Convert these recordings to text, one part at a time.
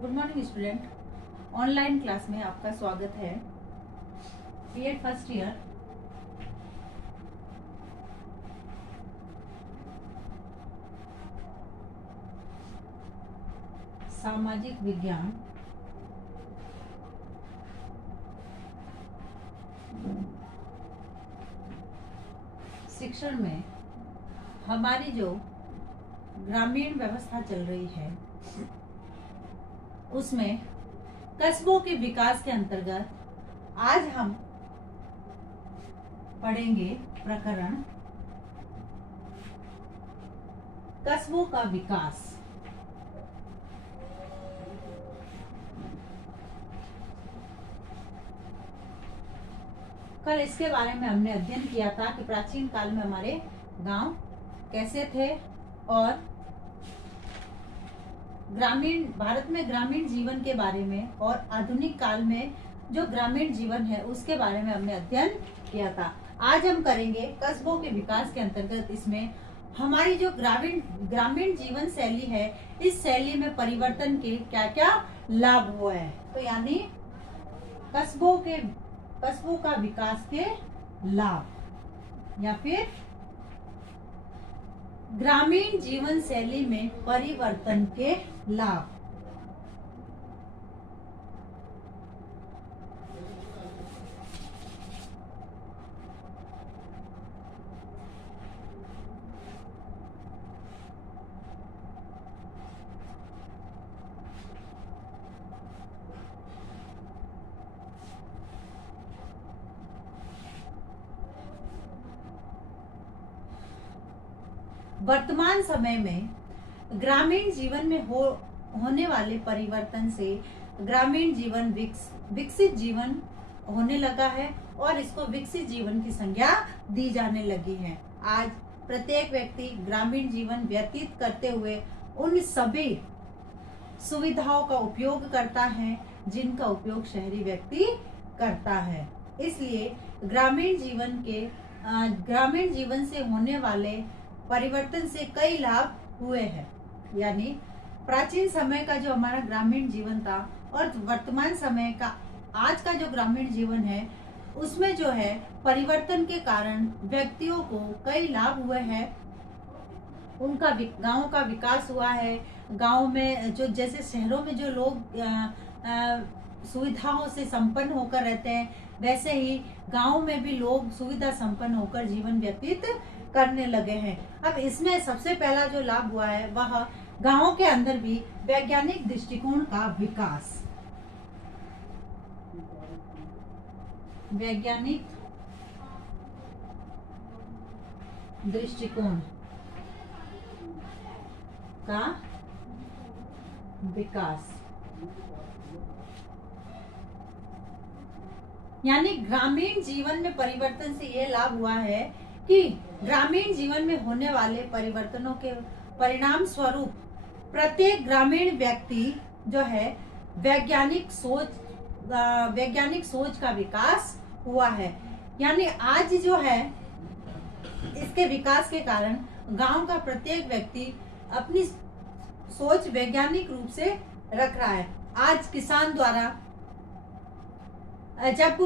Good morning student. Online class में आपका स्वागत है। बीएड फर्स्ट ईयर सामाजिक विज्ञान शिक्षण में हमारी जो ग्रामीण व्यवस्था चल रही है उसमें कस्बों के विकास के अंतर्गत आज हम पढ़ेंगे प्रकरण कस्बों का विकास। कल इसके बारे में हमने अध्ययन किया था कि प्राचीन काल में हमारे गांव कैसे थे और ग्रामीण भारत में ग्रामीण जीवन के बारे में और आधुनिक काल में जो ग्रामीण जीवन है उसके बारे में हमने अध्ययन किया था। आज हम करेंगे कस्बों के विकास के अंतर्गत इसमें हमारी जो ग्रामीण जीवन शैली है इस शैली में परिवर्तन के क्या क्या लाभ हुआ है। तो यानी कस्बों का विकास के लाभ या फिर ग्रामीण जीवन शैली में परिवर्तन के लाभ। वर्तमान समय में ग्रामीण जीवन में होने वाले परिवर्तन से ग्रामीण जीवन विकसित जीवन होने लगा है और इसको विकसित जीवन की संज्ञा दी जाने लगी है। आज प्रत्येक व्यक्ति ग्रामीण जीवन व्यतीत करते हुए उन सभी सुविधाओं का उपयोग करता है जिनका उपयोग शहरी व्यक्ति करता है। इसलिए ग्रामीण जीवन से होने वाले परिवर्तन से कई लाभ हुए हैं। यानी प्राचीन समय का जो हमारा ग्रामीण जीवन था और वर्तमान समय का आज का जो ग्रामीण जीवन है उसमें जो है परिवर्तन के कारण व्यक्तियों को कई लाभ हुए हैं। उनका गांव का विकास हुआ है। गांव में जो जैसे शहरों में जो लोग सुविधाओं से संपन्न होकर रहते हैं वैसे ही गांव में भी लोग सुविधा संपन्न होकर जीवन व्यतीत करने लगे हैं। अब इसमें सबसे पहला जो लाभ हुआ है वह गांवों के अंदर भी वैज्ञानिक दृष्टिकोण का विकास। वैज्ञानिक दृष्टिकोण का विकास यानी ग्रामीण जीवन में परिवर्तन से यह लाभ हुआ है कि ग्रामीण जीवन में होने वाले परिवर्तनों के परिणाम स्वरूप प्रत्येक ग्रामीण व्यक्ति जो है वैज्ञानिक सोच का विकास हुआ है। यानी आज जो है इसके विकास के कारण गांव का प्रत्येक व्यक्ति अपनी सोच वैज्ञानिक रूप से रख रहा है। आज किसान द्वारा जब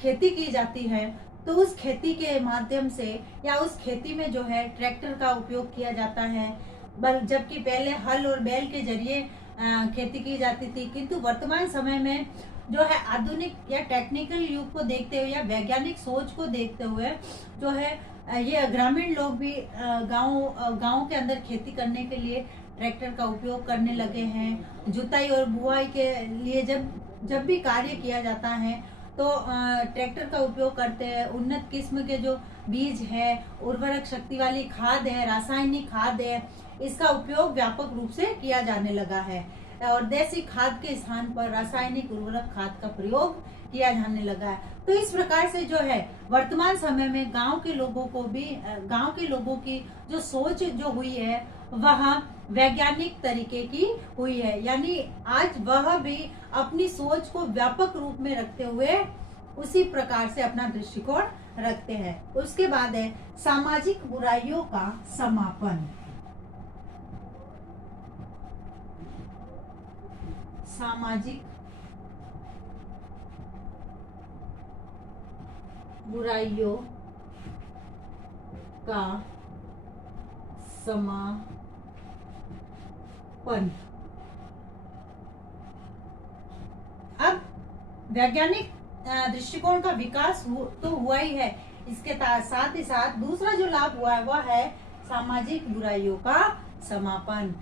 खेती की जाती है तो उस खेती के माध्यम से या उस खेती में जो है ट्रैक्टर का उपयोग किया जाता है, जबकि पहले हल और बैल के जरिए खेती की जाती थी। किंतु वर्तमान समय में जो है आधुनिक या टेक्निकल युग को देखते हुए या वैज्ञानिक सोच को देखते हुए जो है ये ग्रामीण लोग भी गांव के अंदर खेती करने के लिए ट्रैक्टर का उपयोग करने लगे हैं। जुताई और बुआई के लिए जब भी कार्य किया जाता है तो ट्रैक्टर का उपयोग करते हैं। उन्नत किस्म के जो बीज है, उर्वरक शक्ति वाली खाद है, रासायनिक खाद है, इसका उपयोग व्यापक रूप से किया जाने लगा है और देसी खाद के स्थान पर रासायनिक उर्वरक खाद का प्रयोग किया जाने लगा है। तो इस प्रकार से जो है वर्तमान समय में गांव के लोगों की जो सोच जो हुई है वह वैज्ञानिक तरीके की हुई है। यानी आज वह भी अपनी सोच को व्यापक रूप में रखते हुए उसी प्रकार से अपना दृष्टिकोण रखते हैं। उसके बाद है सामाजिक बुराइयों का समापन। सामाजिक बुराइयों का समापन। अब वैज्ञानिक दृष्टिकोण का विकास तो हुआ ही है, इसके साथ ही साथ दूसरा जो लाभ हुआ है वह है सामाजिक बुराइयों का समापन।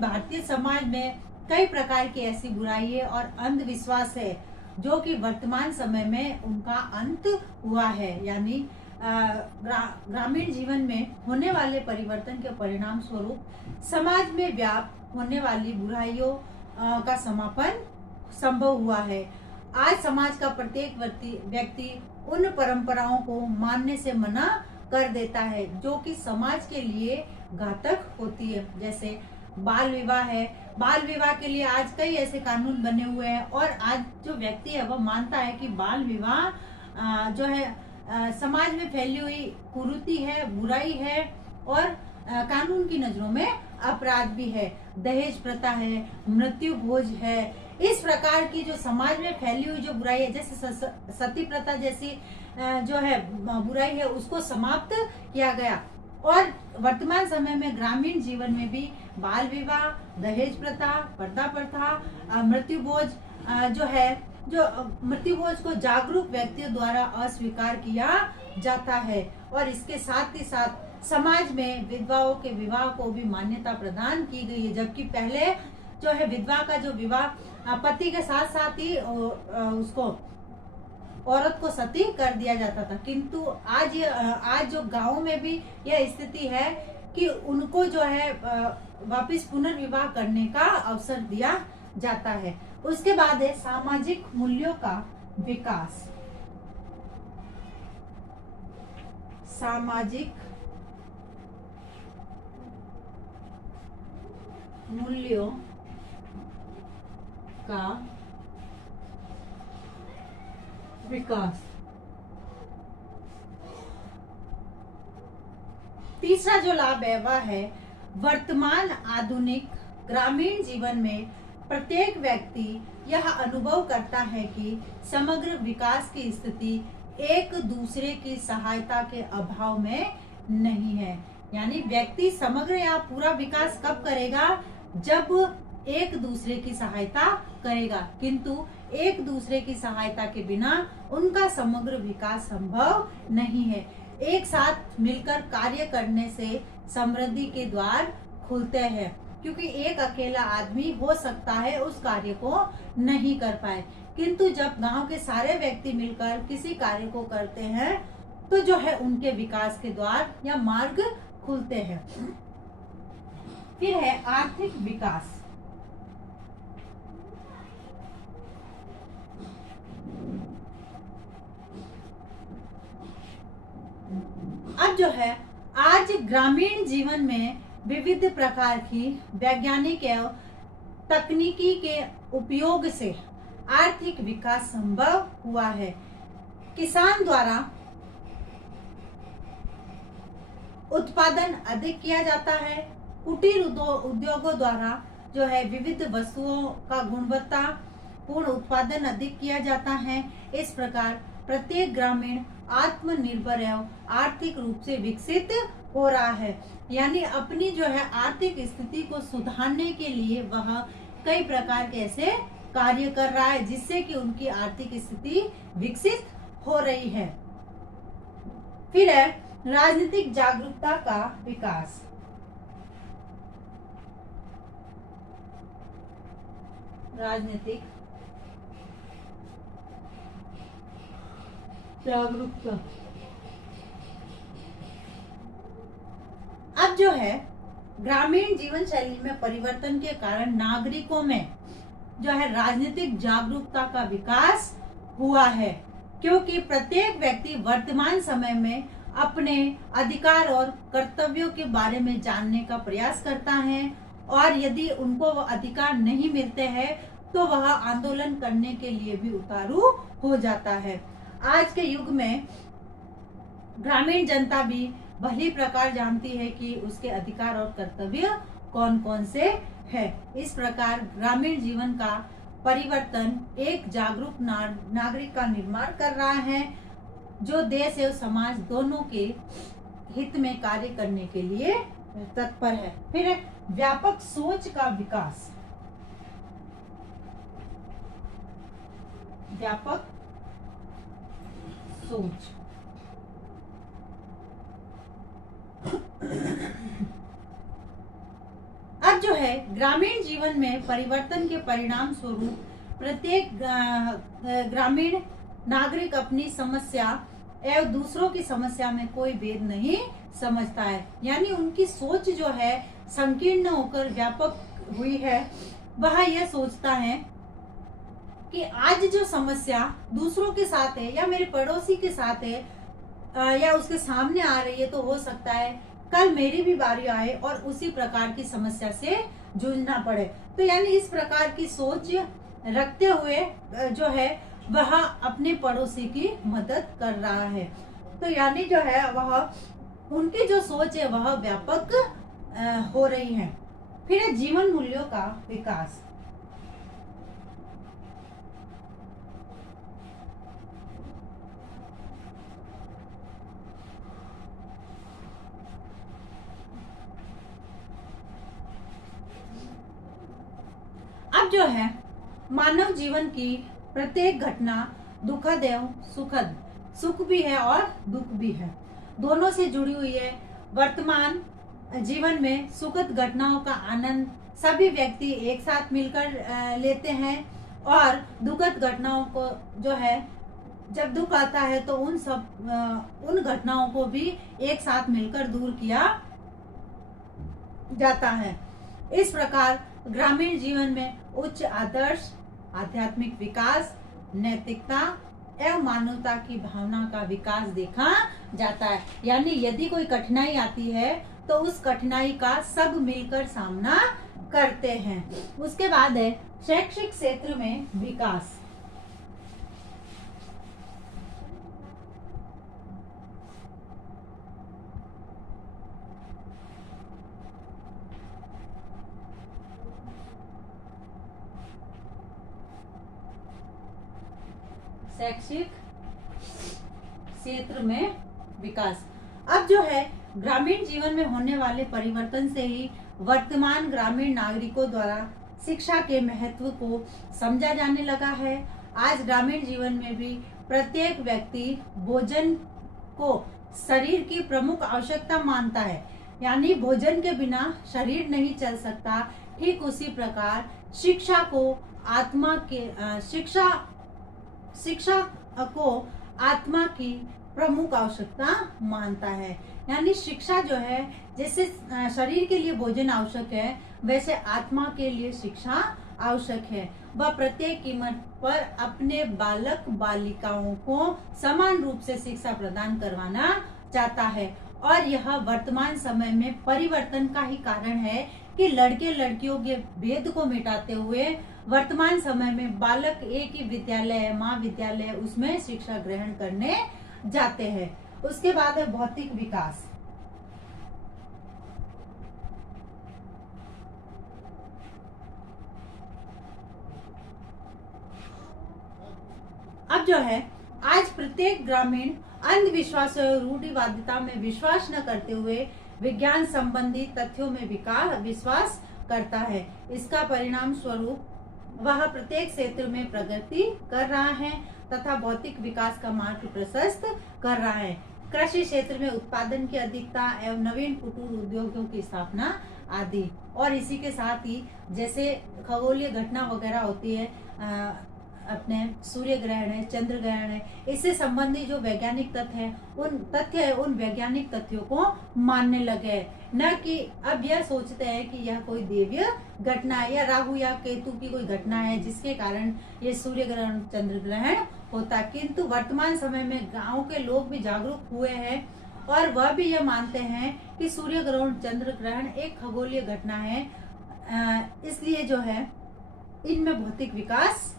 भारतीय समाज में कई प्रकार की ऐसी बुराइयां और अंधविश्वास है जो कि वर्तमान समय में उनका अंत हुआ है। यानी ग्रामीण जीवन में होने वाले परिवर्तन के परिणाम स्वरूप समाज में व्याप्त होने वाली बुराइयों का समापन संभव हुआ है। आज समाज का प्रत्येक व्यक्ति उन परंपराओं को मानने से मना कर देता है जो कि समाज के लिए घातक होती है। जैसे बाल विवाह है, बाल विवाह के लिए आज कई ऐसे कानून बने हुए हैं और आज जो व्यक्ति है वह मानता है कि बाल विवाह जो है समाज में फैली हुई कुरीति है, बुराई है और कानून की नजरों में अपराध भी है। दहेज प्रथा है, मृत्यु भोज है, इस प्रकार की जो समाज में फैली हुई जो बुराई है, जैसे सती प्रथा जैसी जो है बुराई है उसको समाप्त किया गया। और वर्तमान समय में ग्रामीण जीवन में भी बाल विवाह, दहेज प्रथा, पर्दा प्रथा, मृत्यु भोज जो मृत्यु भोज को जागरूक व्यक्तियों द्वारा अस्वीकार किया जाता है। और इसके साथ ही साथ समाज में विधवाओं के विवाह को भी मान्यता प्रदान की गई है, जबकि पहले जो है विधवा का जो विवाह पति के साथ साथ ही उसको औरत को सती कर दिया जाता था। किंतु आज जो गाँव में भी यह स्थिति है कि उनको जो है वापस पुनर्विवाह करने का अवसर दिया जाता है। उसके बाद है सामाजिक मूल्यों का विकास। सामाजिक मूल्यों का विकास। तीसरा जो लाभ है वह है वर्तमान आधुनिक ग्रामीण जीवन में प्रत्येक व्यक्ति यह अनुभव करता है कि समग्र विकास की स्थिति एक दूसरे की सहायता के अभाव में नहीं है। यानी व्यक्ति समग्र या पूरा विकास कब करेगा, जब एक दूसरे की सहायता करेगा, किंतु एक दूसरे की सहायता के बिना उनका समग्र विकास संभव नहीं है। एक साथ मिलकर कार्य करने से समृद्धि के द्वार खुलते हैं, क्योंकि एक अकेला आदमी हो सकता है उस कार्य को नहीं कर पाए, किंतु जब गांव के सारे व्यक्ति मिलकर किसी कार्य को करते हैं तो जो है उनके विकास के द्वार या मार्ग खुलते हैं। फिर है आर्थिक विकास। अब जो है आज ग्रामीण जीवन में विविध प्रकार की वैज्ञानिक एवं तकनीकी के उपयोग से आर्थिक विकास संभव हुआ है। किसान द्वारा उत्पादन अधिक किया जाता है। कुटीर उद्योगों द्वारा जो है विविध वस्तुओं का गुणवत्ता पूर्ण उत्पादन अधिक किया जाता है। इस प्रकार प्रत्येक ग्रामीण आत्मनिर्भर एवं आर्थिक रूप से विकसित हो रहा है। यानी अपनी जो है आर्थिक स्थिति को सुधारने के लिए वह कई प्रकार के ऐसे कार्य कर रहा है जिससे कि उनकी आर्थिक स्थिति विकसित हो रही है। फिर है राजनीतिक जागरूकता का विकास। राजनीतिक जागरूकता। अब जो है ग्रामीण जीवन शैली में परिवर्तन के कारण नागरिकों में जो है राजनीतिक जागरूकता का विकास हुआ है, क्योंकि प्रत्येक व्यक्ति वर्तमान समय में अपने अधिकार और कर्तव्यों के बारे में जानने का प्रयास करता है, और यदि उनको वो अधिकार नहीं मिलते हैं तो वह आंदोलन करने के लिए भी उतारू हो जाता है। आज के युग में ग्रामीण जनता भी भली प्रकार जानती है कि उसके अधिकार और कर्तव्य कौन कौन से है। इस प्रकार ग्रामीण जीवन का परिवर्तन एक जागरूक नागरिक का निर्माण कर रहा है, जो देश एवं समाज दोनों के हित में कार्य करने के लिए तत्पर है। फिर है व्यापक सोच का विकास। व्यापक सोच। अब जो है ग्रामीण जीवन में परिवर्तन के परिणाम स्वरूप प्रत्येक ग्रामीण नागरिक अपनी समस्या एवं दूसरों की समस्या में कोई भेद नहीं समझता है। यानी उनकी सोच जो है संकीर्ण होकर व्यापक हुई है। वह यह सोचता है कि आज जो समस्या दूसरों के साथ है या मेरे पड़ोसी के साथ है या उसके सामने आ रही है, तो हो सकता है कल मेरी भी बारी आए और उसी प्रकार की समस्या से जूझना पड़े। तो यानी इस प्रकार की सोच रखते हुए जो है वह अपने पड़ोसी की मदद कर रहा है। तो यानी जो है वह उनकी जो सोच है वह व्यापक हो रही है। फिर है जीवन मूल्यों का विकास। अब जो है मानव जीवन की प्रत्येक घटना दुखद एवं सुखद, सुख भी है और दुख भी है, दोनों से जुड़ी हुई है। वर्तमान जीवन में सुखद घटनाओं का आनंद सभी व्यक्ति एक साथ मिलकर लेते हैं और दुखद घटनाओं को जो है जब दुख आता है तो उन घटनाओं को भी एक साथ मिलकर दूर किया जाता है। इस प्रकार ग्रामीण जीवन में उच्च आदर्श, आध्यात्मिक विकास, नैतिकता एवं मानवता की भावना का विकास देखा जाता है। यानी यदि कोई कठिनाई आती है तो उस कठिनाई का सब मिलकर सामना करते हैं। उसके बाद है शैक्षिक क्षेत्र में विकास। शैक्षिक क्षेत्र में विकास। अब जो है ग्रामीण जीवन में होने वाले परिवर्तन से ही वर्तमान ग्रामीण नागरिकों द्वारा शिक्षा के महत्व को समझा जाने लगा है। आज ग्रामीण जीवन में भी प्रत्येक व्यक्ति भोजन को शरीर की प्रमुख आवश्यकता मानता है। यानी भोजन के बिना शरीर नहीं चल सकता। ठीक उसी प्रकार शिक्षा को आत्मा की प्रमुख आवश्यकता मानता है। यानी शिक्षा जो है जैसे शरीर के लिए भोजन आवश्यक है, वैसे आत्मा के लिए शिक्षा आवश्यक है। वह प्रत्येक कीमत पर अपने बालक बालिकाओं को समान रूप से शिक्षा प्रदान करवाना चाहता है। और यह वर्तमान समय में परिवर्तन का ही कारण है कि लड़के लड़कियों के भेद को मिटाते हुए वर्तमान समय में बालक एक ही विद्यालय, महाविद्यालय, उसमें शिक्षा ग्रहण करने जाते हैं। उसके बाद है भौतिक विकास। अब जो है आज प्रत्येक ग्रामीण अंधविश्वास और रूढ़िवादिता में विश्वास न करते हुए विज्ञान संबंधी तथ्यों में विश्वास करता है। इसका परिणाम स्वरूप वह प्रत्येक क्षेत्र में प्रगति कर रहा है तथा भौतिक विकास का मार्ग प्रशस्त कर रहा है। कृषि क्षेत्र में उत्पादन की अधिकता एवं नवीन कुटीर उद्योगों की स्थापना आदि। और इसी के साथ ही जैसे खगोलीय घटना वगैरह होती है, अपने सूर्य ग्रहण है, चंद्र ग्रहण है, इससे संबंधित जो वैज्ञानिक उन वैज्ञानिक तथ्यों को मानने लगे, न कि अब यह सोचते हैं कि यह कोई दैवीय घटना है या राहु या केतु की कोई घटना है जिसके कारण ये सूर्य ग्रहण, चंद्र ग्रहण होता। किंतु वर्तमान समय में गांव के लोग भी जागरूक हुए हैं और वह भी यह मानते हैं कि सूर्य ग्रहण, चंद्र ग्रहण एक खगोलीय घटना है। इसलिए जो है इनमें भौतिक विकास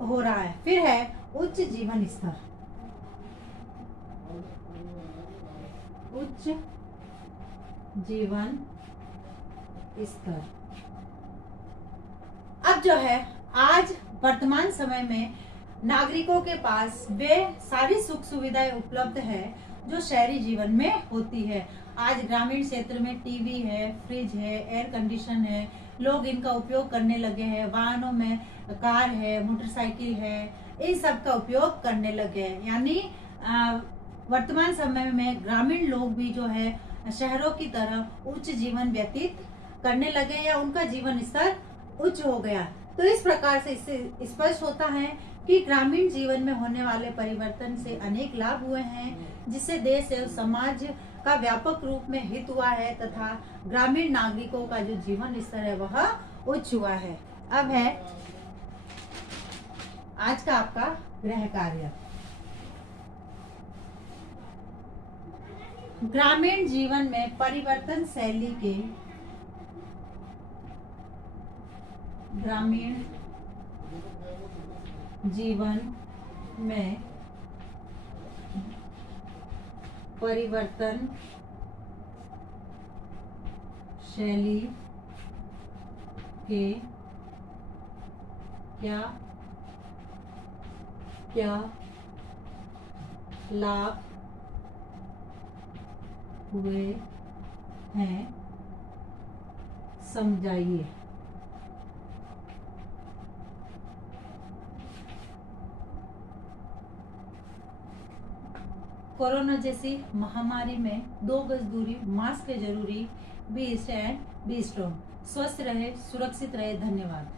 हो रहा है। फिर है उच्च जीवन स्तर। उच्च जीवन स्तर। अब जो है आज वर्तमान समय में नागरिकों के पास वे सारी सुख सुविधाएं उपलब्ध है जो शहरी जीवन में होती है। आज ग्रामीण क्षेत्र में टीवी है, फ्रिज है, एयर कंडीशन है, लोग इनका उपयोग करने लगे हैं। वाहनों में कार है, मोटरसाइकिल है, इन सब का उपयोग करने लगे हैं। यानी वर्तमान समय में ग्रामीण लोग भी जो है शहरों की तरह उच्च जीवन व्यतीत करने लगे या उनका जीवन स्तर उच्च हो गया। तो इस प्रकार से इससे स्पष्ट होता है कि ग्रामीण जीवन में होने वाले परिवर्तन से अनेक लाभ हुए हैं, जिससे देश एवं समाज का व्यापक रूप में हित हुआ है तथा ग्रामीण नागरिकों का जो जीवन स्तर है वह उच्च हुआ है। अब है आज का आपका गृह कार्य। ग्रामीण जीवन में परिवर्तन शैली के ग्रामीण जीवन में परिवर्तन शैली के क्या क्या लाभ हुए हैं समझाइए। कोरोना जैसी महामारी में 2 गज दूरी, मास्क जरूरी, बी स्टैंड बी स्ट्रॉन्ग। स्वस्थ रहे, सुरक्षित रहे। धन्यवाद।